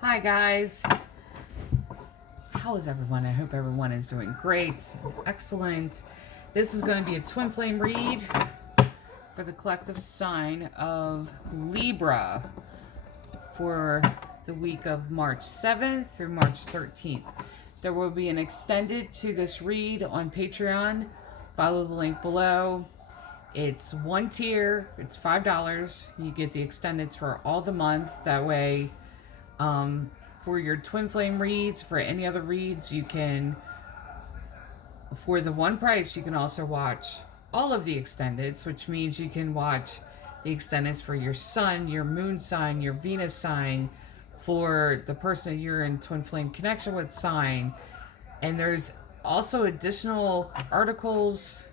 Hi guys, how is everyone? I hope everyone is doing great and excellent. This is going to be a twin flame read for the collective sign of Libra for the week of March 7th through March 13th. There will be an extended to this read on Patreon. Follow the link below. It's one tier, it's $5. You get the extendeds for all the month. That way, for your twin flame reads, for any other reads, you can, for the one price, you can also watch all of the extendeds, which means you can watch the extendeds for your sun, your moon sign, your Venus sign, for the person you're in twin flame connection with sign. And there's also additional articles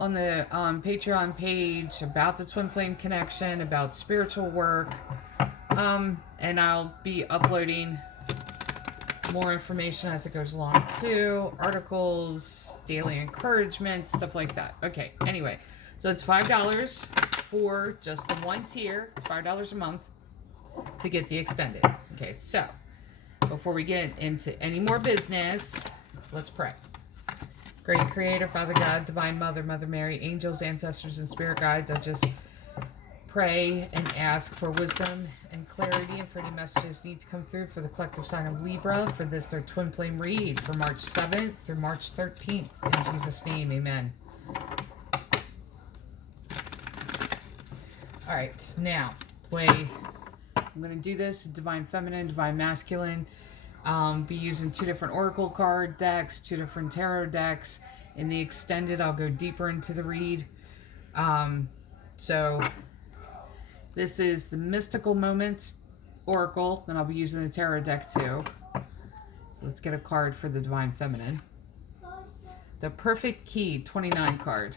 on the Patreon page about the twin flame connection, about spiritual work. And I'll be uploading more information as it goes along too. Articles, daily encouragement, stuff like that. Okay, anyway. So it's $5 for just the one tier. It's $5 a month to get the extended. Okay, so before we get into any more business, let's pray. Great Creator, Father God, Divine Mother, Mother Mary, angels, ancestors, and spirit guides, I just pray and ask for wisdom and clarity and for any messages need to come through for the collective sign of Libra for this, their twin flame read for March 7th through March 13th. In Jesus' name, amen. All right, now, way I'm going to do this, Divine Feminine, Divine Masculine. Be using two different oracle card decks, two different tarot decks. In the extended, I'll go deeper into the read. So this is the Mystical Moments Oracle, and I'll be using the tarot deck too. So let's get a card for the Divine Feminine. The Perfect Key, 29 card.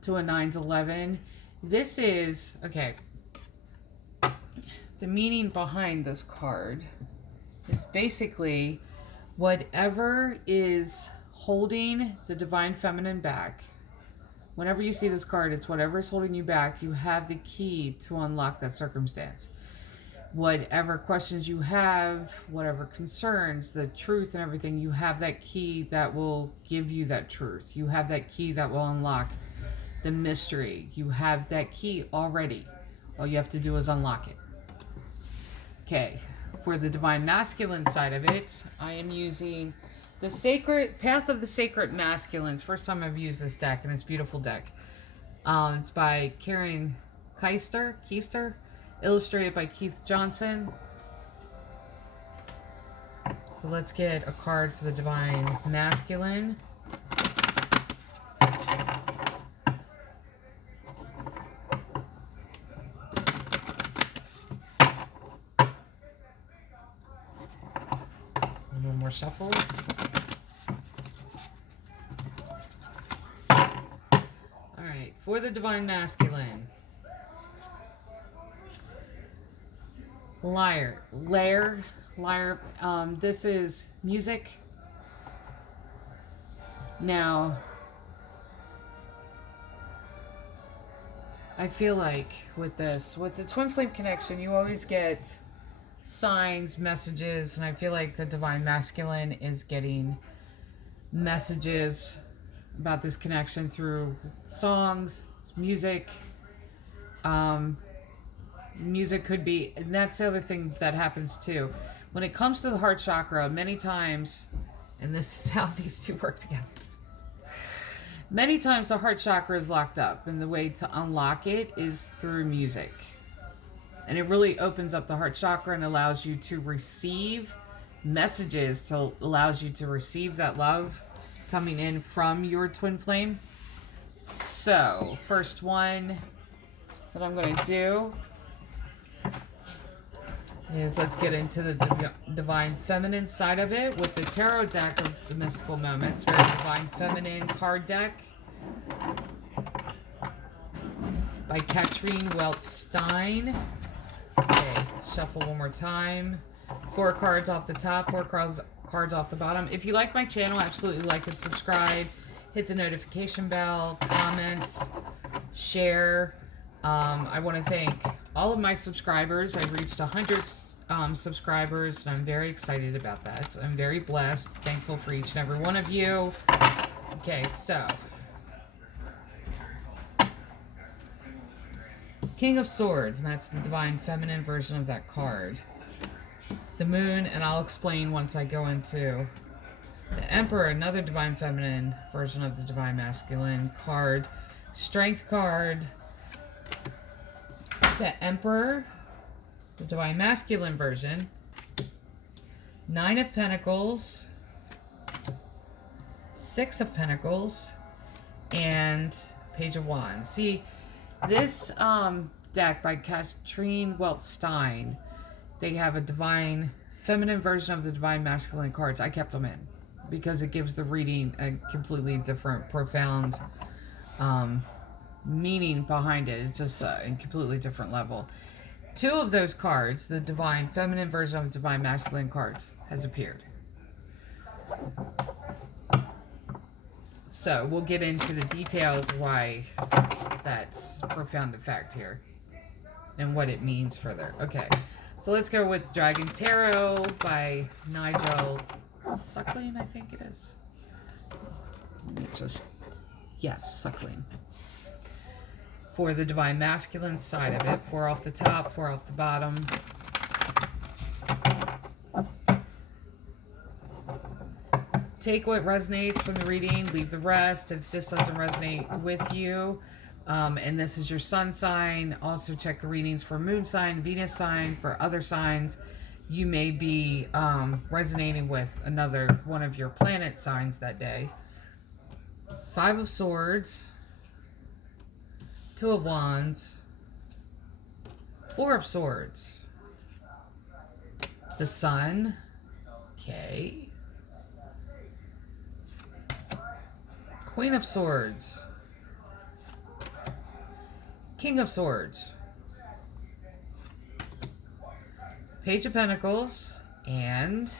2 and 9's 11. This is, okay, the meaning behind this card is basically whatever is holding the Divine Feminine back. Whenever you see this card, it's whatever is holding you back. You have the key to unlock that circumstance. Whatever questions you have, whatever concerns, the truth and everything, you have that key that will give you that truth. You have that key that will unlock the mystery. You have that key already. All you have to do is unlock it. Okay, for the Divine Masculine side of it, I am using the Sacred Path of the Sacred Masculines. First time I've used this deck, and it's a beautiful deck. It's by Karen Keister, illustrated by Keith Johnson. So let's get a card for the Divine Masculine. A little more shuffle. For the Divine Masculine, Liar. This is music. Now, I feel like with this, with the twin flame connection, you always get signs, messages, and I feel like the Divine Masculine is getting messages about this connection through songs, music. Music could be, and that's the other thing that happens too. When it comes to the heart chakra, many times, and this is how these two work together. Many times the heart chakra is locked up, and the way to unlock it is through music. And it really opens up the heart chakra and allows you to receive messages, allows you to receive that love coming in from your twin flame. So, first one that I'm going to do is let's get into the Divine Feminine side of it with the tarot deck of the Mystical Moments. Very Divine Feminine card deck by Katrine Weltstein. Okay, shuffle one more time. 4 cards off the top, 4 cards off the bottom. If you like my channel, absolutely like and subscribe. Hit the notification bell, comment, share. I want to thank all of my subscribers. I've reached 100 subscribers, and I'm very excited about that. I'm very blessed, thankful for each and every one of you. Okay, so King of Swords, and that's the Divine Feminine version of that card. The Moon, and I'll explain once I go into the Emperor, another Divine Feminine version of the Divine Masculine card. Strength card. The Emperor, the Divine Masculine version. Nine of Pentacles. Six of Pentacles. And Page of Wands. See, this deck by Katrine Weltstein, they have a Divine Feminine version of the Divine Masculine cards. I kept them in because it gives the reading a completely different, profound meaning behind it. It's just a completely different level. Two of those cards, the Divine Feminine version of the Divine Masculine cards, has appeared. So we'll get into the details why that's a profound effect here and what it means further. Okay, so let's go with Dragon Tarot by Nigel Suckling, I think it is. Yes, Suckling. For the Divine Masculine side of it, 4 off the top, 4 off the bottom. Take what resonates from the reading, leave the rest. If this doesn't resonate with you, and this is your sun sign, also check the readings for moon sign, Venus sign, for other signs. You may be resonating with another one of your planet signs that day. 5 of Swords, 2 of Wands, 4 of Swords, the Sun, okay, Queen of Swords, King of Swords, Page of Pentacles, and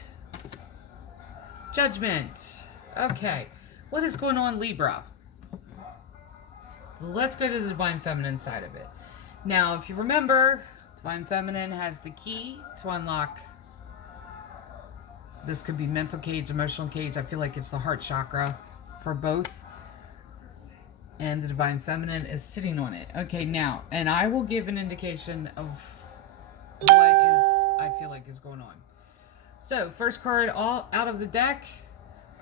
Judgment. Okay, what is going on, Libra? Let's go to the Divine Feminine side of it. Now, if you remember, Divine Feminine has the key to unlock. This could be mental cage, emotional cage. I feel like it's the heart chakra for both. And the Divine Feminine is sitting on it. Okay, now, and I will give an indication of what I feel like is going on. So, first card all out of the deck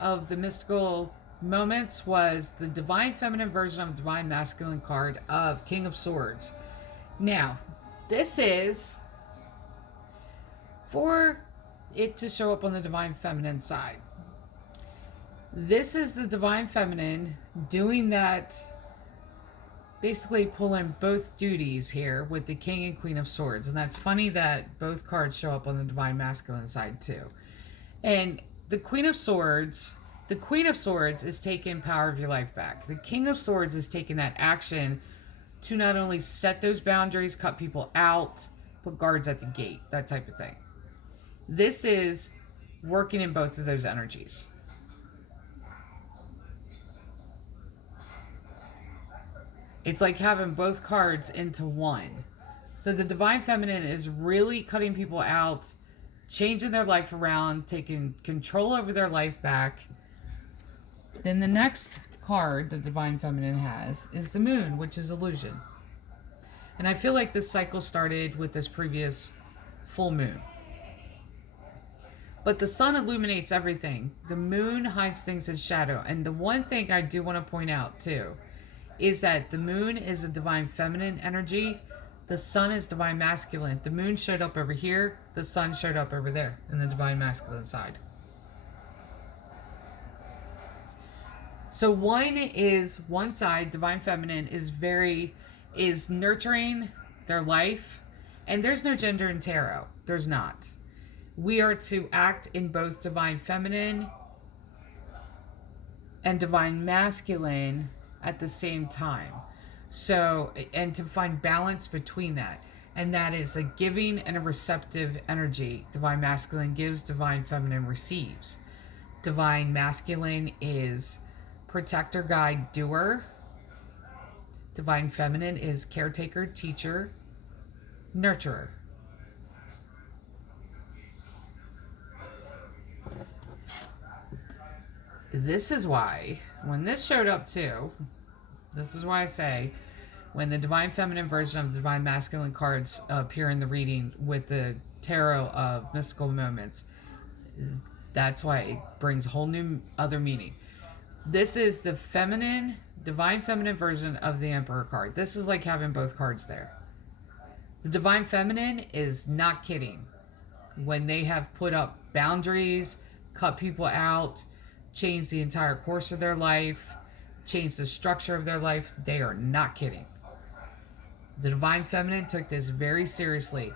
of the mystical moments was the Divine Feminine version of the Divine Masculine card of King of Swords. Now, this is for it to show up on the Divine Feminine side. This is the Divine Feminine doing that, basically pulling both duties here with the King and Queen of Swords. And that's funny that both cards show up on the Divine Masculine side too. And the Queen of Swords is taking power of your life back. The King of Swords is taking that action to not only set those boundaries, cut people out, put guards at the gate, that type of thing. This is working in both of those energies. It's like having both cards into one. So the Divine Feminine is really cutting people out, changing their life around, taking control over their life back. Then the next card the Divine Feminine has is the Moon, which is illusion. And I feel like this cycle started with this previous full moon. But the sun illuminates everything. The moon hides things in shadow. And the one thing I do want to point out too is that the moon is a Divine Feminine energy. The sun is Divine Masculine. The moon showed up over here. The sun showed up over there in the Divine Masculine side. So one side, Divine Feminine, is nurturing their life. And there's no gender in tarot. There's not. We are to act in both Divine Feminine and Divine Masculine at the same time. So, and to find balance between that. And that is a giving and a receptive energy. Divine Masculine gives, Divine Feminine receives. Divine Masculine is protector, guide, doer. Divine Feminine is caretaker, teacher, nurturer. this is why, when this showed up too, this is why I say, when the Divine Feminine version of the Divine Masculine cards appear in the reading with the Tarot of Mystical Moments, that's why it brings a whole new other meaning. This is the feminine, Divine Feminine version of the Emperor card. This is like having both cards there. The Divine Feminine is not kidding. When they have put up boundaries, cut people out, changed the entire course of their life, changed the structure of their life, they are not kidding. The Divine Feminine took this very seriously.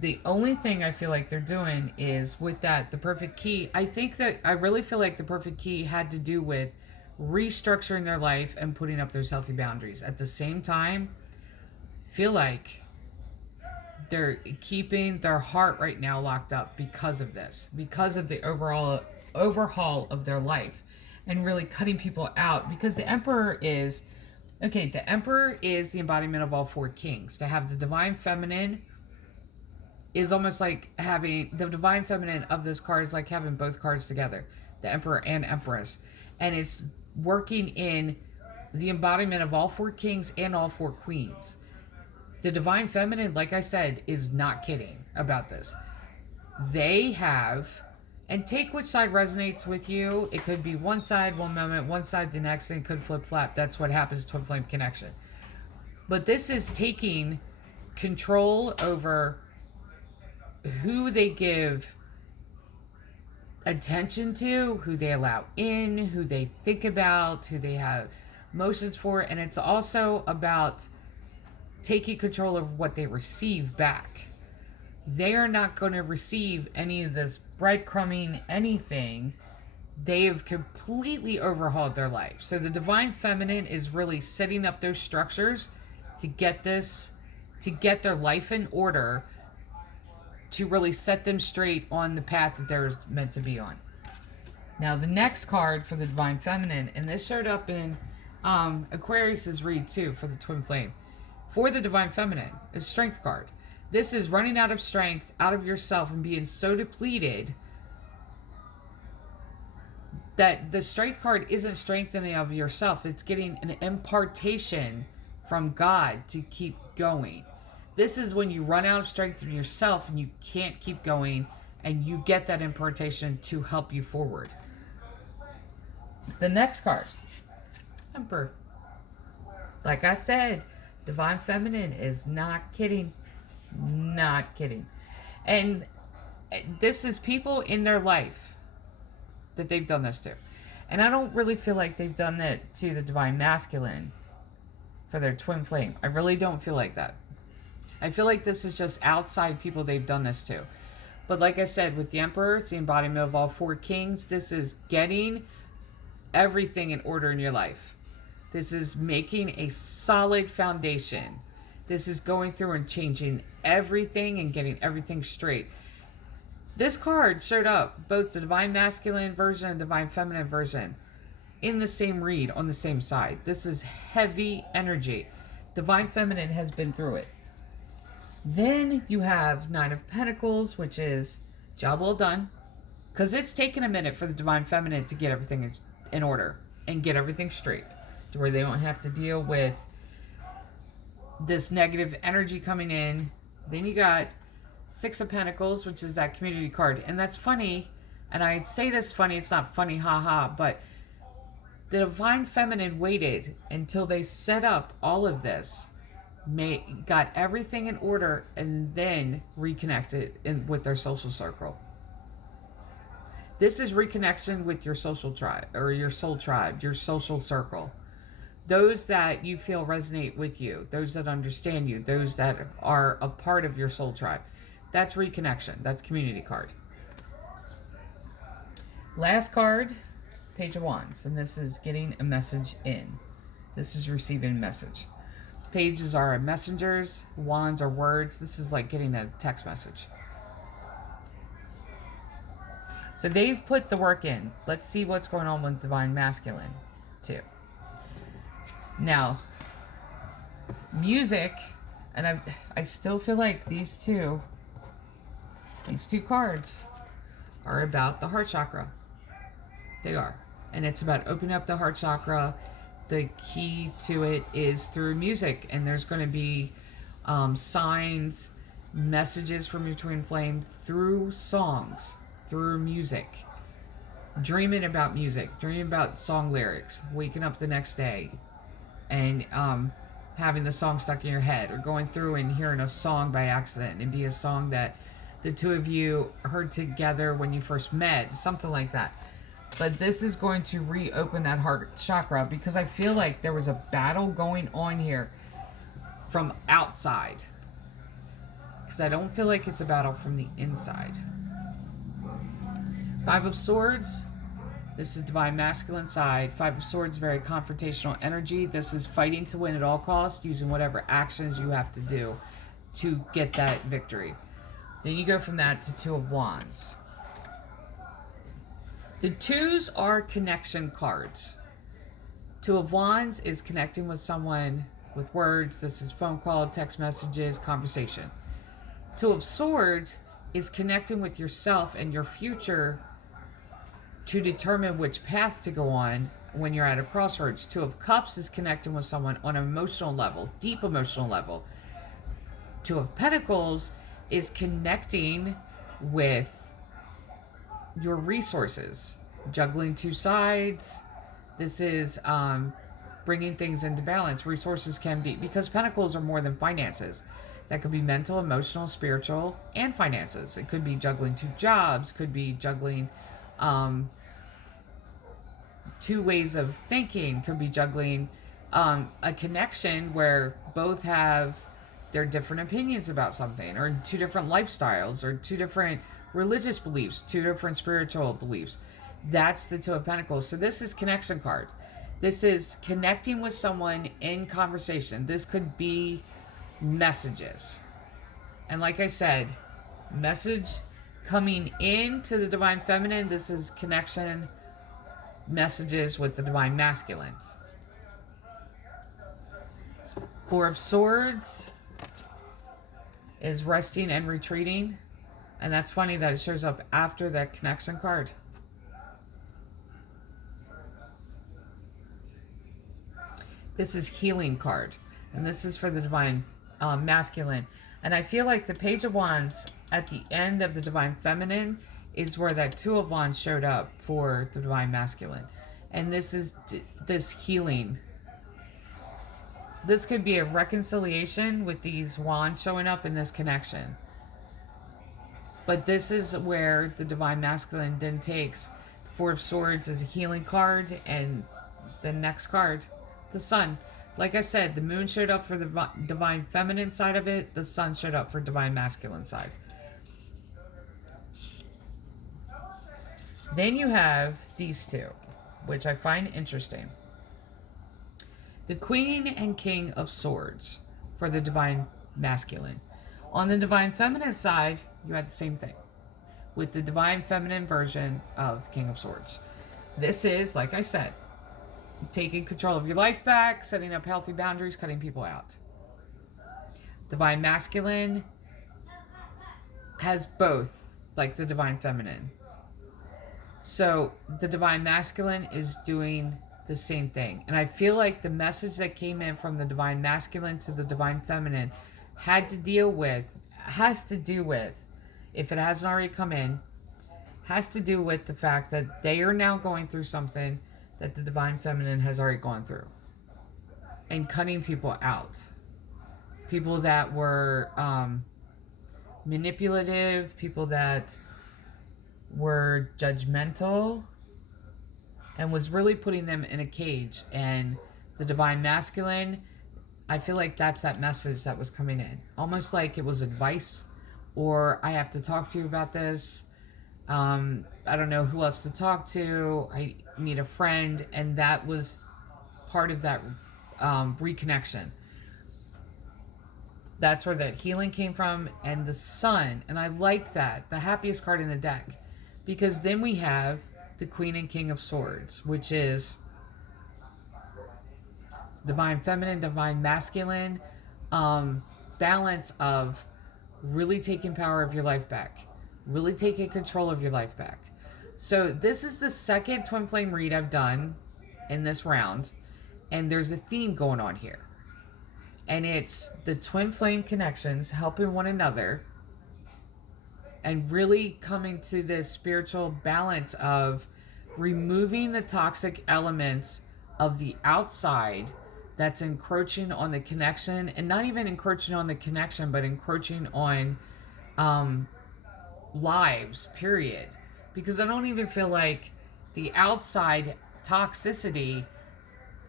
The only thing I feel like they're doing is with that, the perfect key. I really feel like the perfect key had to do with restructuring their life and putting up those healthy boundaries. At the same time, feel like they're keeping their heart right now locked up because of this, because of the overall overhaul of their life and really cutting people out. Because the Emperor is, the Emperor is the embodiment of all four kings. To have the Divine Feminine is almost like having the Divine Feminine of this card is like having both cards together, the Emperor and Empress. And it's working in the embodiment of all four kings and all four queens. The Divine Feminine, like I said, is not kidding about this. They have, and take which side resonates with you. It could be one side one moment, one side the next, and it could flip-flap. That's what happens to Twin Flame Connection. But this is taking control over who they give attention to, who they allow in, who they think about, who they have emotions for. And it's also about taking control of what they receive back. They are not going to receive any of this breadcrumbing, anything. They have completely overhauled their life. So the Divine Feminine is really setting up those structures to get their life in order, to really set them straight on the path that they're meant to be on. Now, the next card for the Divine Feminine, and this showed up in Aquarius's read too for the Twin Flame, for the Divine Feminine, is Strength card. This is running out of strength, out of yourself, and being so depleted that the Strength card isn't strengthening of yourself. It's getting an impartation from God to keep going. This is when you run out of strength in yourself and you can't keep going, and you get that impartation to help you forward. The next card, Emperor. Like I said, Divine Feminine is not kidding. Not kidding. And this is people in their life that they've done this to. And I don't really feel like they've done that to the Divine Masculine for their Twin Flame. I really don't feel like that. I feel like this is just outside people they've done this to. But like I said, with the Emperor, it's the embodiment of all four kings. This is getting everything in order in your life. This is making a solid foundation. This is going through and changing everything and getting everything straight. This card showed up, both the Divine Masculine version and Divine Feminine version, in the same read on the same side. This is heavy energy. Divine Feminine has been through it. Then you have Nine of Pentacles, which is job well done. Because it's taken a minute for the Divine Feminine to get everything in order and get everything straight, to where they don't have to deal with this negative energy coming in. Then you got Six of Pentacles, which is that community card. And that's funny. And I'd say this funny. It's not funny, haha. But the Divine Feminine waited until they set up all of this, got everything in order, and then reconnected with their social circle. This is reconnection with your social tribe, or your soul tribe, your social circle. Those that you feel resonate with you, those that understand you, those that are a part of your soul tribe. That's reconnection. That's community card. Last card, Page of Wands. And this is getting a message in. This is receiving a message. Pages are messengers. Wands are words. This is like getting a text message. So they've put the work in. Let's see what's going on with Divine Masculine too. Now, music, and I still feel like these two cards are about the heart chakra. They are. and it's about opening up the heart chakra. The key to it is through music, and there's going to be signs, messages from your twin flame through songs, through music. Dreaming about music, dreaming about song lyrics, waking up the next day and having the song stuck in your head, or going through and hearing a song by accident and be a song that the two of you heard together when you first met, something like that. But this is going to reopen that heart chakra, because I feel like there was a battle going on here from outside. Because I don't feel like it's a battle from the inside. Five of Swords. This is Divine Masculine side. Five of Swords, very confrontational energy. This is fighting to win at all costs, using whatever actions you have to do to get that victory. Then you go from that to Two of Wands. The twos are connection cards. Two of Wands is connecting with someone with words. This is phone call, text messages, conversation. Two of Swords is connecting with yourself and your future to determine which path to go on when you're at a crossroads. Two of Cups is connecting with someone on an emotional level, deep emotional level. Two of Pentacles is connecting with your resources, juggling two sides. This is bringing things into balance. Resources can be, because Pentacles are more than finances. That could be mental, emotional, spiritual, and finances. It could be juggling two jobs, could be juggling two ways of thinking, could be juggling a connection where both have their different opinions about something, or two different lifestyles, or two different religious beliefs, two different spiritual beliefs. That's the Two of Pentacles. So this is connection card. This is connecting with someone in conversation. This could be messages. And like I said, message coming into the Divine Feminine. This is connection messages with the Divine Masculine. Four of Swords is resting and retreating. And that's funny that it shows up after that connection card. This is healing card. And this is for the Divine Masculine. And I feel like the Page of Wands at the end of the Divine Feminine is where that Two of Wands showed up for the Divine Masculine. And this is this healing. This could be a reconciliation with these wands showing up in this connection. But this is where the Divine Masculine then takes the Four of Swords as a healing card, and the next card, the Sun. Like I said, the Moon showed up for the Divine Feminine side of it. The Sun showed up for Divine Masculine side. Then you have these two, which I find interesting. The Queen and King of Swords for the Divine Masculine. On the Divine Feminine side, you have the same thing with the Divine Feminine version of the King of Swords. This is, like I said, taking control of your life back, setting up healthy boundaries, cutting people out. Divine Masculine has both, like the Divine Feminine. So the Divine Masculine is doing the same thing. And I feel like the message that came in from the Divine Masculine to the Divine Feminine has to do with, if it hasn't already come in, has to do with the fact that they are now going through something that the Divine Feminine has already gone through. And cutting people out. People that were manipulative, people that were judgmental, and was really putting them in a cage. And the Divine Masculine, I feel like that's that message that was coming in. Almost like it was advice, or I have to talk to you about this. I don't know who else to talk to. I need a friend. And that was part of that reconnection. That's where that healing came from. And the Sun, and I like that, the happiest card in the deck, because then we have the Queen and King of Swords, which is Divine Feminine, Divine Masculine, balance of really taking power of your life back, really taking control of your life back. So this is the second twin flame read I've done in this round, and there's a theme going on here. And it's the twin flame connections helping one another and really coming to this spiritual balance of removing the toxic elements of the outside that's encroaching on the connection, and not even encroaching on the connection, but encroaching on lives, period. Because I don't even feel like the outside toxicity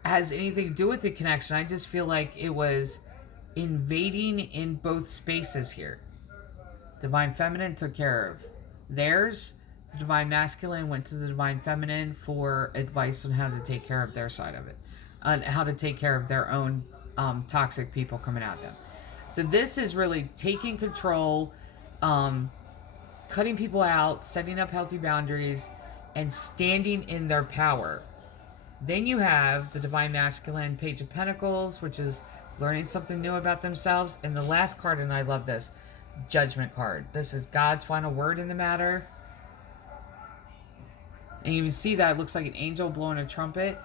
has anything to do with the connection. I just feel like it was invading in both spaces here. Divine Feminine took care of theirs. The Divine Masculine went to the Divine Feminine for advice on how to take care of their side of it, on how to take care of their own toxic people coming at them. So this is really taking control, cutting people out, setting up healthy boundaries, and standing in their power. Then you have the Divine Masculine Page of Pentacles, which is learning something new about themselves. And the last card, and I love this, Judgment card. This is God's final word in the matter. And you can see that it looks like an angel blowing a trumpet.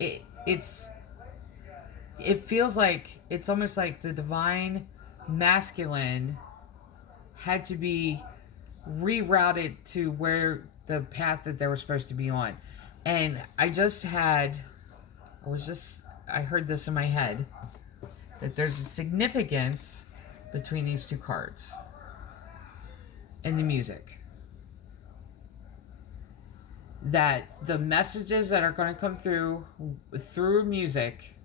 It feels like, it's almost like the Divine Masculine had to be rerouted to where the path that they were supposed to be on. And I heard this in my head, that there's a significance between these two cards and the music. That the messages that are going to come through music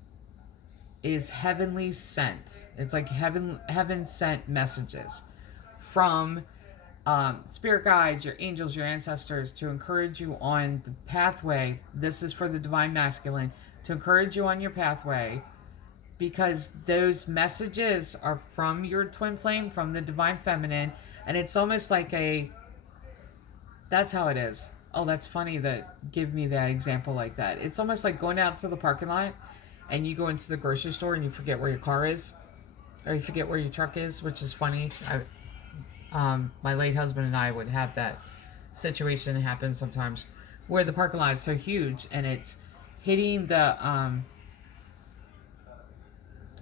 is heavenly sent. It's like heaven sent messages from spirit guides, your angels, your ancestors, to encourage you on the pathway. This is for the Divine Masculine, to encourage you on your pathway, because those messages are from your twin flame, from the Divine Feminine. And it's almost like that's how it is. Oh, that's funny that give me that example like that. It's almost like going out to the parking lot and you go into the grocery store and you forget where your car is, or you forget where your truck is, which is funny. My late husband and I would have that situation happen sometimes, where the parking lot is so huge and it's hitting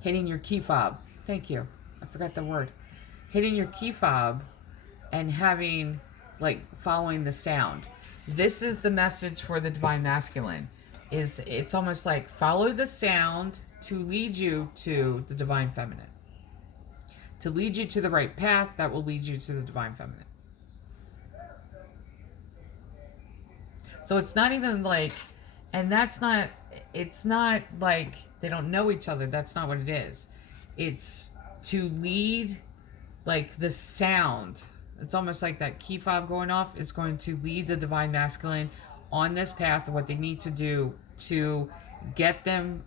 hitting your key fob. Thank you. I forgot the word. Hitting your key fob and having, like, following the sound. This is the message for the Divine Masculine. It's almost like follow the sound to lead you to the Divine Feminine. To lead you to the right path that will lead you to the Divine Feminine. So it's not even like, and it's not like they don't know each other. That's not what it is. It's to lead, like, the sound. It's almost like that key fob going off is going to lead the Divine Masculine on this path of what they need to do to get them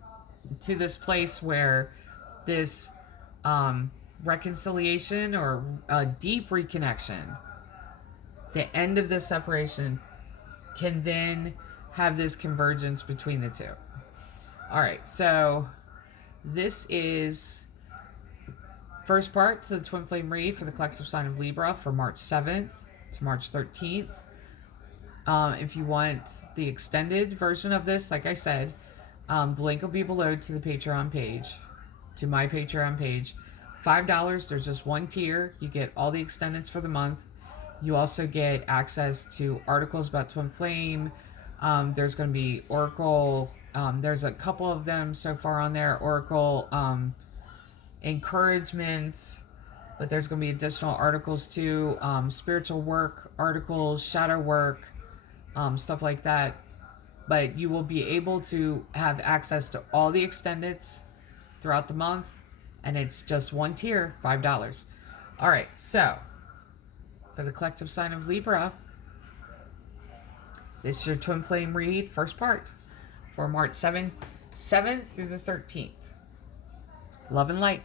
to this place where this reconciliation, or a deep reconnection, the end of this separation, can then have this convergence between the two. All right, so this is first part to the Twin Flame read for the collective sign of Libra for March 7th to March 13th. If you want the extended version of this, like I said, the link will be below to the Patreon page, to my Patreon page. $5, there's just one tier. You get all the extendeds for the month. You also get access to articles about Twin Flame. There's going to be Oracle. There's a couple of them so far on there. Oracle encouragements. But there's going to be additional articles too. Spiritual work articles, shadow work, stuff like that. But you will be able to have access to all the extendeds throughout the month. And it's just one tier, $5. All right, so for the collective sign of Libra, this is your Twin Flame read, first part, for March 7th through the 13th. Love and light.